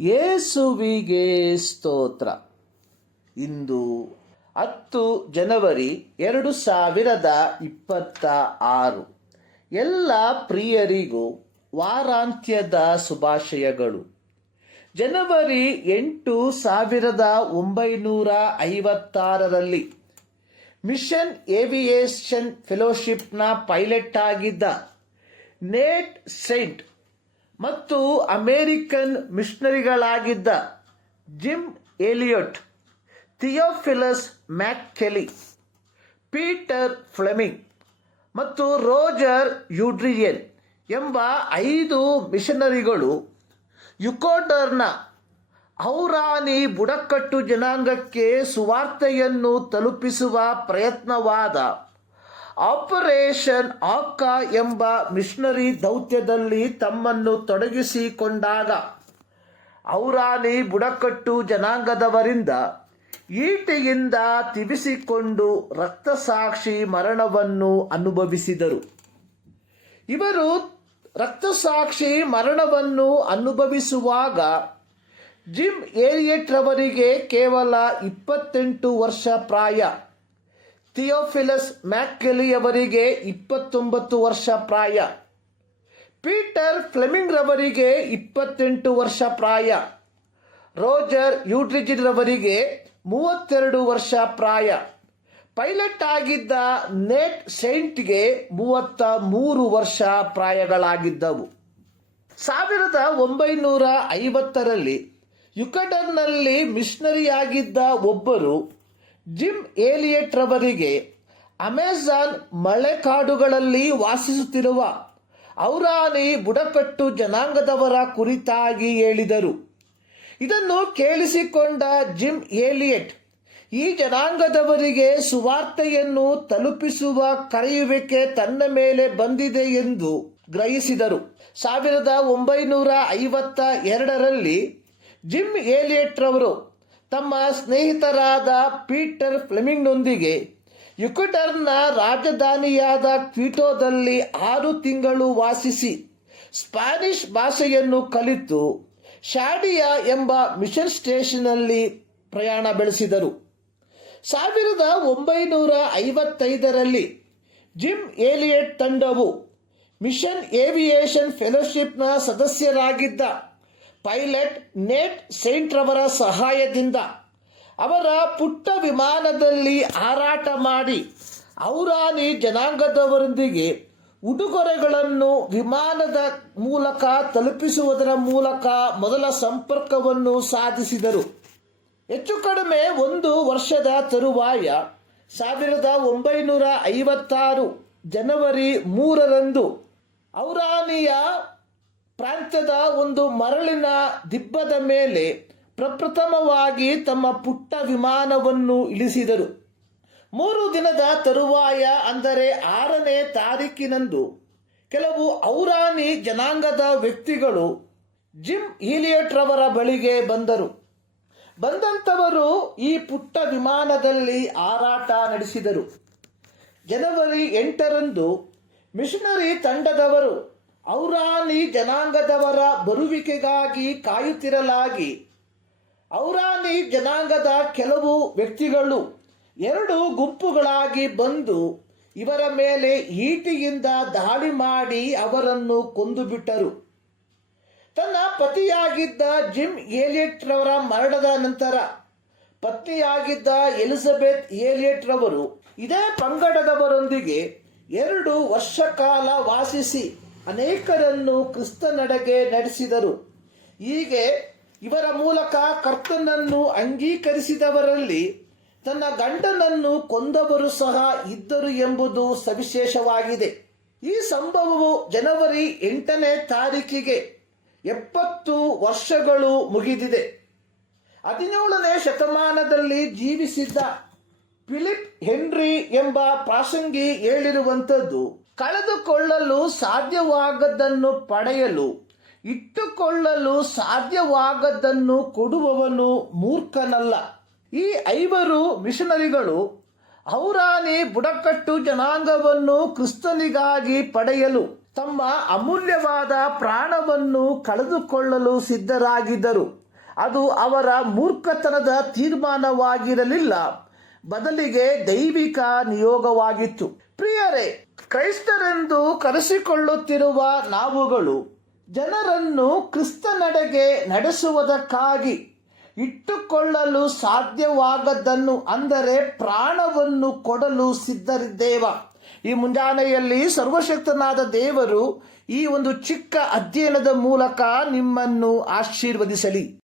ಯೇಸುವಿಗೆ ಸ್ತೋತ್ರ. ಇಂದು 10 ಜನವರಿ 2026. ಎಲ್ಲ ಪ್ರಿಯರಿಗೂ ವಾರಾಂತ್ಯದ ಶುಭಾಶಯಗಳು. ಜನವರಿ 8, 1956ರಲ್ಲಿ ಮಿಷನ್ ಏವಿಯೇಷನ್ ಫೆಲೋಶಿಪ್ನ ಪೈಲಟ್ ಆಗಿದ್ದ ನೇಟ್ ಸೈಂಟ್ ಮತ್ತು ಅಮೇರಿಕನ್ ಮಿಷನರಿಗಳಾಗಿದ್ದ Jim Elliot, Theophilus McCully, Peter Fleming ಮತ್ತು ರೋಜರ್ ಯುಡ್ರಿಯನ್ ಎಂಬ 5 ಮಿಷನರಿಗಳು ಯುಕೋಡರ್ನ ಹೌರಾನಿ ಬುಡಕಟ್ಟು ಜನಾಂಗಕ್ಕೆ ಸುವಾರ್ತೆಯನ್ನು ತಲುಪಿಸುವ ಪ್ರಯತ್ನವಾದ ಆಪರೇಷನ್ ಆಕಾ ಎಂಬ ಮಿಷನರಿ ದೌತ್ಯದಲ್ಲಿ ತಮ್ಮನ್ನು ತೊಡಗಿಸಿಕೊಂಡಾಗ ಹೌರಾನಿ ಬುಡಕಟ್ಟು ಜನಾಂಗದವರಿಂದ ಈಟಿಯಿಂದ ತಿವಿಸಿಕೊಂಡು ರಕ್ತಸಾಕ್ಷಿ ಮರಣವನ್ನು ಅನುಭವಿಸಿದರು. ಇವರು ರಕ್ತಸಾಕ್ಷಿ ಮರಣವನ್ನು ಅನುಭವಿಸುವಾಗ ಜಿಮ್ ಎಲಿಯಟ್ ರವರಿಗೆ ಕೇವಲ 28 ವರ್ಷ ಪ್ರಾಯ, ಥಿಯೋಫಿಲಸ್ ಮ್ಯಾಕ್ಕೆಲಿಯವರಿಗೆ 29 ವರ್ಷ ಪ್ರಾಯ, ಪೀಟರ್ ಫ್ಲೆಮಿಂಗ್ ರವರಿಗೆ 28 ವರ್ಷ ಪ್ರಾಯ, ರೋಜರ್ ಯುಡ್ರಿಜಿನ್ ರವರಿಗೆ 32 ವರ್ಷ ಪ್ರಾಯ, ಪೈಲಟ್ ಆಗಿದ್ದ ನೇಟ್ ಸೈಂಟ್ಗೆ 33 ವರ್ಷ ಪ್ರಾಯಗಳಾಗಿದ್ದವು. 1950ರಲ್ಲಿ ಯುಕಡರ್ನಲ್ಲಿ ಮಿಷನರಿಯಾಗಿದ್ದ ಒಬ್ಬರು ಜಿಮ್ ಎಲಿಯಟ್ ರವರಿಗೆ ಅಮೆಜಾನ್ ಮಳೆಕಾಡುಗಳಲ್ಲಿ ವಾಸಿಸುತ್ತಿರುವ ಹೌರಾನಿ ಬುಡಕಟ್ಟು ಜನಾಂಗದವರ ಕುರಿತಾಗಿ ಹೇಳಿದರು. ಇದನ್ನು ಕೇಳಿಸಿಕೊಂಡ ಜಿಮ್ ಎಲಿಯಟ್ ಈ ಜನಾಂಗದವರಿಗೆ ಸುವಾರ್ತೆಯನ್ನು ತಲುಪಿಸುವ ಕರೆಯುವಿಕೆ ತನ್ನ ಮೇಲೆ ಬಂದಿದೆ ಎಂದು ಗ್ರಹಿಸಿದರು. 1952ರಲ್ಲಿ ಜಿಮ್ ಎಲಿಯಟ್ ರವರು ತಮ್ಮ ಸ್ನೇಹಿತರಾದ ಪೀಟರ್ ಫ್ಲೆಮಿಂಗ್ನೊಂದಿಗೆ ಯುಕಡರ್ನ ರಾಜಧಾನಿಯಾದ ಕ್ವಿಟೋದಲ್ಲಿ 6 ತಿಂಗಳು ವಾಸಿಸಿ ಸ್ಪ್ಯಾನಿಷ್ ಭಾಷೆಯನ್ನು ಕಲಿತು ಶಾಡಿಯಾ ಎಂಬ ಮಿಷನ್ ಸ್ಟೇಷನ್ನಲ್ಲಿ ಪ್ರಯಾಣ ಬೆಳೆಸಿದರು. 1955ರಲ್ಲಿ ಜಿಮ್ ಎಲಿಯಟ್ ತಂಡವು ಮಿಷನ್ ಏವಿಯೇಷನ್ ಫೆಲೋಶಿಪ್ನ ಸದಸ್ಯರಾಗಿದ್ದ ಪೈಲಟ್ ನೇಟ್ ಸೈಂಟ್ ರವರ ಸಹಾಯದಿಂದ ಅವರ ಪುಟ್ಟ ವಿಮಾನದಲ್ಲಿ ಹಾರಾಟ ಮಾಡಿ ಹೌರಾನಿ ಜನಾಂಗದವರೊಂದಿಗೆ ಉಡುಗೊರೆಗಳನ್ನು ವಿಮಾನದ ಮೂಲಕ ತಲುಪಿಸುವುದರ ಮೂಲಕ ಮೊದಲ ಸಂಪರ್ಕವನ್ನು ಸಾಧಿಸಿದರು. ಹೆಚ್ಚು ಕಡಿಮೆ 1 ವರ್ಷದ ತರುವಾಯ 1956 ಜನವರಿ 3ರಂದು ಹೌರಾನಿಯ ಪ್ರಾಂತ್ಯದ ಒಂದು ಮರಳಿನ ದಿಬ್ಬದ ಮೇಲೆ ಪ್ರಪ್ರಥಮವಾಗಿ ತಮ್ಮ ಪುಟ್ಟ ವಿಮಾನವನ್ನು ಇಳಿಸಿದರು. 3 ದಿನದ ತರುವಾಯ ಅಂದರೆ 6ನೇ ತಾರೀಕಿನಂದು ಕೆಲವು ಹೌರಾನಿ ಜನಾಂಗದ ವ್ಯಕ್ತಿಗಳು ಜಿಮ್ ಎಲಿಯಟ್ ರವರ ಬಳಿಗೆ ಬಂದರು. ಬಂದಂಥವರು ಈ ಪುಟ್ಟ ವಿಮಾನದಲ್ಲಿ ಹಾರಾಟ ನಡೆಸಿದರು. ಜನವರಿ 8ರಂದು ಮಿಷನರಿ ತಂಡದವರು ಹೌರಾನಿ ಜನಾಂಗದವರ ಬರುವಿಕೆಗಾಗಿ ಕಾಯುತ್ತಿರಲಾಗಿ ಹೌರಾನಿ ಜನಾಂಗದ ಕೆಲವು ವ್ಯಕ್ತಿಗಳು 2 ಗುಂಪುಗಳಾಗಿ ಬಂದು ಇವರ ಮೇಲೆ ಈಟಿಯಿಂದ ದಾಳಿ ಮಾಡಿ ಅವರನ್ನು ಕೊಂದುಬಿಟ್ಟರು. ತನ್ನ ಪತಿಯಾಗಿದ್ದ ಜಿಮ್ ಎಲಿಯಟ್ ರವರ ಮರಣದ ನಂತರ ಪತ್ನಿಯಾಗಿದ್ದ ಎಲಿಜಬೆತ್ ಎಲಿಯಟ್ ರವರು ಇದೇ ಪಂಗಡದವರೊಂದಿಗೆ 2 ವರ್ಷ ಕಾಲ ವಾಸಿಸಿ ಅನೇಕರನ್ನು ಕ್ರಿಸ್ತನೆಡೆಗೆ ನಡೆಸಿದರು. ಹೀಗೆ ಇವರ ಮೂಲಕ ಕರ್ತನನ್ನು ಅಂಗೀಕರಿಸಿದವರಲ್ಲಿ ತನ್ನ ಗಂಡನನ್ನು ಕೊಂದವರು ಸಹ ಇದ್ದರು ಎಂಬುದು ಸವಿಶೇಷವಾಗಿದೆ. ಈ ಸಂಭವವು ಜನವರಿ 8ನೇ ತಾರೀಕಿಗೆ 70 ವರ್ಷಗಳು ಮುಗಿದಿದೆ. 17ನೇ ಶತಮಾನದಲ್ಲಿ ಜೀವಿಸಿದ್ದ ಫಿಲಿಪ್ ಹೆನ್ರಿ ಎಂಬ ಪ್ರಾಸಂಗಿ ಹೇಳಿರುವಂಥದ್ದು, ಕಳೆದುಕೊಳ್ಳಲು ಸಾಧ್ಯವಾಗದ್ದನ್ನು ಪಡೆಯಲು, ಇಟ್ಟುಕೊಳ್ಳಲು ಸಾಧ್ಯವಾಗದ್ದನ್ನು ಕೊಡುವವನು ಮೂರ್ಖನಲ್ಲ. ಈ 5 ಮಿಷನರಿಗಳು ಹೌರಾನಿ ಬುಡಕಟ್ಟು ಜನಾಂಗವನ್ನು ಕ್ರಿಸ್ತನಿಗಾಗಿ ಪಡೆಯಲು ತಮ್ಮ ಅಮೂಲ್ಯವಾದ ಪ್ರಾಣವನ್ನು ಕಳೆದುಕೊಳ್ಳಲು ಸಿದ್ಧರಾಗಿದ್ದರು. ಅದು ಅವರ ಮೂರ್ಖತನದ ತೀರ್ಮಾನವಾಗಿರಲಿಲ್ಲ, ಬದಲಿಗೆ ದೈವಿಕ ನಿಯೋಗವಾಗಿತ್ತು. ಪ್ರಿಯರೇ, ಕ್ರೈಸ್ತರೆಂದು ಕರೆಸಿಕೊಳ್ಳುತ್ತಿರುವ ನಾವುಗಳು ಜನರನ್ನು ಕ್ರಿಸ್ತನೆಡೆಗೆ ನಡೆಸುವುದಕ್ಕಾಗಿ ಇಟ್ಟುಕೊಳ್ಳಲು ಸಾಧ್ಯವಾಗದ್ದನ್ನು, ಅಂದರೆ ಪ್ರಾಣವನ್ನು ಕೊಡಲು ಸಿದ್ಧರಿದ್ದೇವ. ಈ ಮುಂಜಾನೆಯಲ್ಲಿ ಸರ್ವಶಕ್ತನಾದ ದೇವರು ಈ ಒಂದು ಚಿಕ್ಕ ಅಧ್ಯಯನದ ಮೂಲಕ ನಿಮ್ಮನ್ನು ಆಶೀರ್ವದಿಸಲಿ.